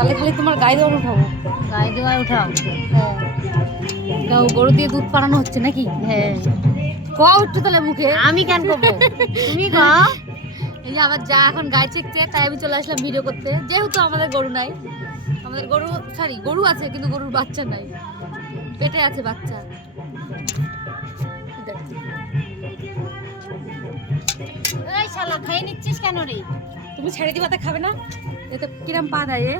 তাহলে খালি তোমার গায়ে দেওয়ার উঠাবো। গায়ে দেওয়া উঠাও। হ্যাঁ, তাও গরু দিয়ে দুধ পাড়ানো হচ্ছে নাকি? হ্যাঁ, কও একটু তাহলে মুখে। আমি কেন করবো, তুমি কও। এই যে আমার যা এখন গায়ে চেকছে, তাই আমি চলে আসলাম ভিডিও করতে। যেহেতু আমাদের গরু নাই, আমাদের গরু সরি গরু আছে কিন্তু গরুর বাচ্চা নাই, পেটে আছে বাচ্চা। এই শালা খাই নিচ্ছিস কেন রে? তুমি ছেড়ে দিবাতে খাবে না? এতে কিরম পা দেয় এ?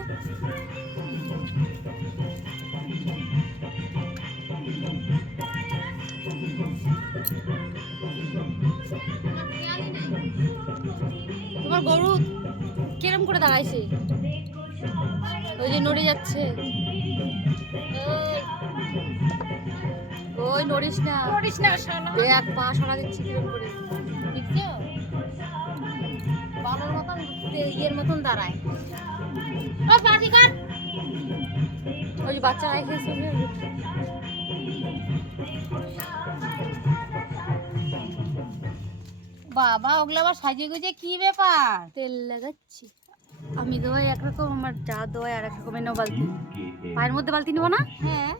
তোমার গরু কিরম করে দাঁড়াইছে? ওই যে নড়ে যাচ্ছে। ওই নড়িস না, করিস না শালা। এক পা সরা দিচ্ছি কিরম করে। দেখছো? বানর মতন ইয়ের মতন দাঁড়ায়। ও পাটি কাট। ওই যে বাচ্চা রাখেছে বাবা, ওগুলো আবার সাজিয়ে গুজিয়ে কি ব্যাপার? তেল লাগাচ্ছি। আমি দোয়াই একরকম, আমার যা দোয়াই আর এক রকমের নেবো বালতি। পায়ের মধ্যে বালতি নেবো না? হ্যাঁ,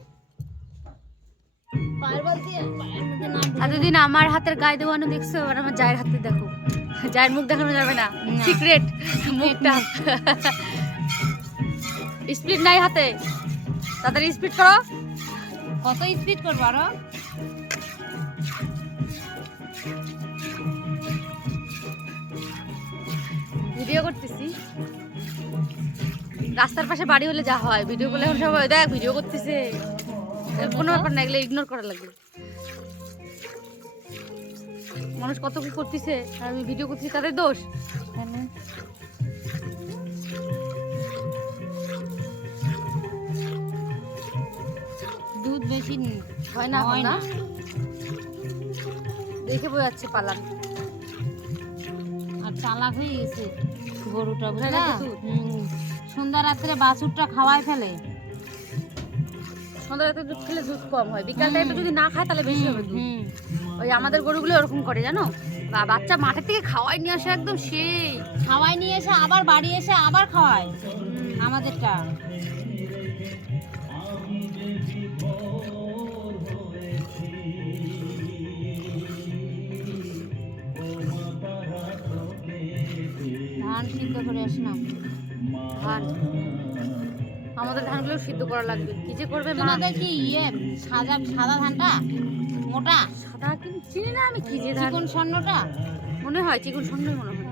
পায়ের বালতি পায়ের মধ্যে না ঢুকে- এতদিন আমার হাতের গায়ে দেওয়ানো দেখছো, আর আমার জায়ের হাতে দেখো। জায়ের মুখ দেখানো যাবে না, না। সিক্রেট মুখটা। স্পিড নাই হাতে, তাড়াতাড়ি স্পিড করো। কত স্পিড করবো আরো? ভিডিও করতেছি, রাস্তার পাশে বাড়ি হলে যা হয়, ভিডিও করলে এখন সবাই দেখ ভিডিও করতেছে, কোনো ব্যাপার না, এগুলো ইগনোর করা লাগবে। মানুষ কত কি করতেছে আর আমি ভিডিও করতেছি, তাদের দোষ? দুধ বেশি হয় না, হয় হয় না, না। দেখে বোঝাচ্ছে পালান। আর চালাক হয়ে গেছে গরুটা, হয়ে বুঝলা? গেছে দুধ। সন্ধ্যা রাত্রে বাছুরটা খাওয়াই ফেলে। সন্ধ্যা রাতে দুধ খেলে দুধ কম হয়, বিকাল টাইমে যদি না খায় তাহলে বেশি হবে দুধ। হুম, ওই আমাদের গরুগুলো ওরকম করে জানো, বাচ্চা মাঠের থেকে খাওয়াই নিয়ে আসে একদম সেই। খাওয়াই নিয়ে এসে আবার বাড়ি এসে আবার খাওয়ায় আমাদেরটা। ধান সিদ্ধ করে আসলাম। ধান, আমাদের ধানগুলো সিদ্ধ করা লাগবে। কি যে করবে মা। তোমাদের কি ইয়ে সাদা সাদা ধানটা মোটা, সাদা কিন্তু চিনি না আমি, কি যে ধান চিকন স্বর্ণটা? মনে হয়, চিকন স্বর্ণই মনে হয়।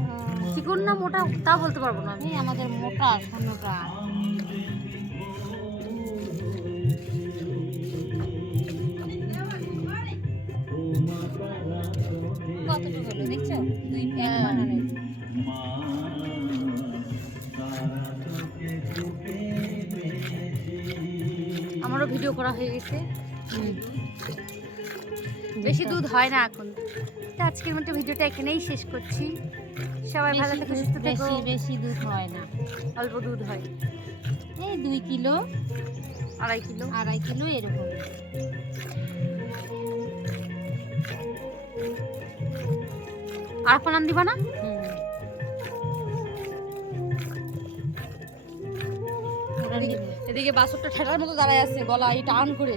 চিকন না মোটা তা বলতে পারবো না আমি। এই আমাদের মোটা স্বর্ণটা। কতটুকু হলো দেখছো? 2 প্যাক বানানো। আমারও ভিডিও করা হয়ে গেছে। বেশি দুধ হয় না এখন। তো আজকের মতো ভিডিওটা এখানেই শেষ করছি। সবাই ভালো থেকো, সুস্থ থেকো। বেশি বেশি দুধ হয় না, অল্প দুধ হয়, এই 2 কিলো 2.5 কিলো। 2.5 কিলো এরকম। আর ফোন দিবা না? এদিকে বাছুরটা ঠেটার মতো দাঁড়ায় আছে, গলা এই টান করে।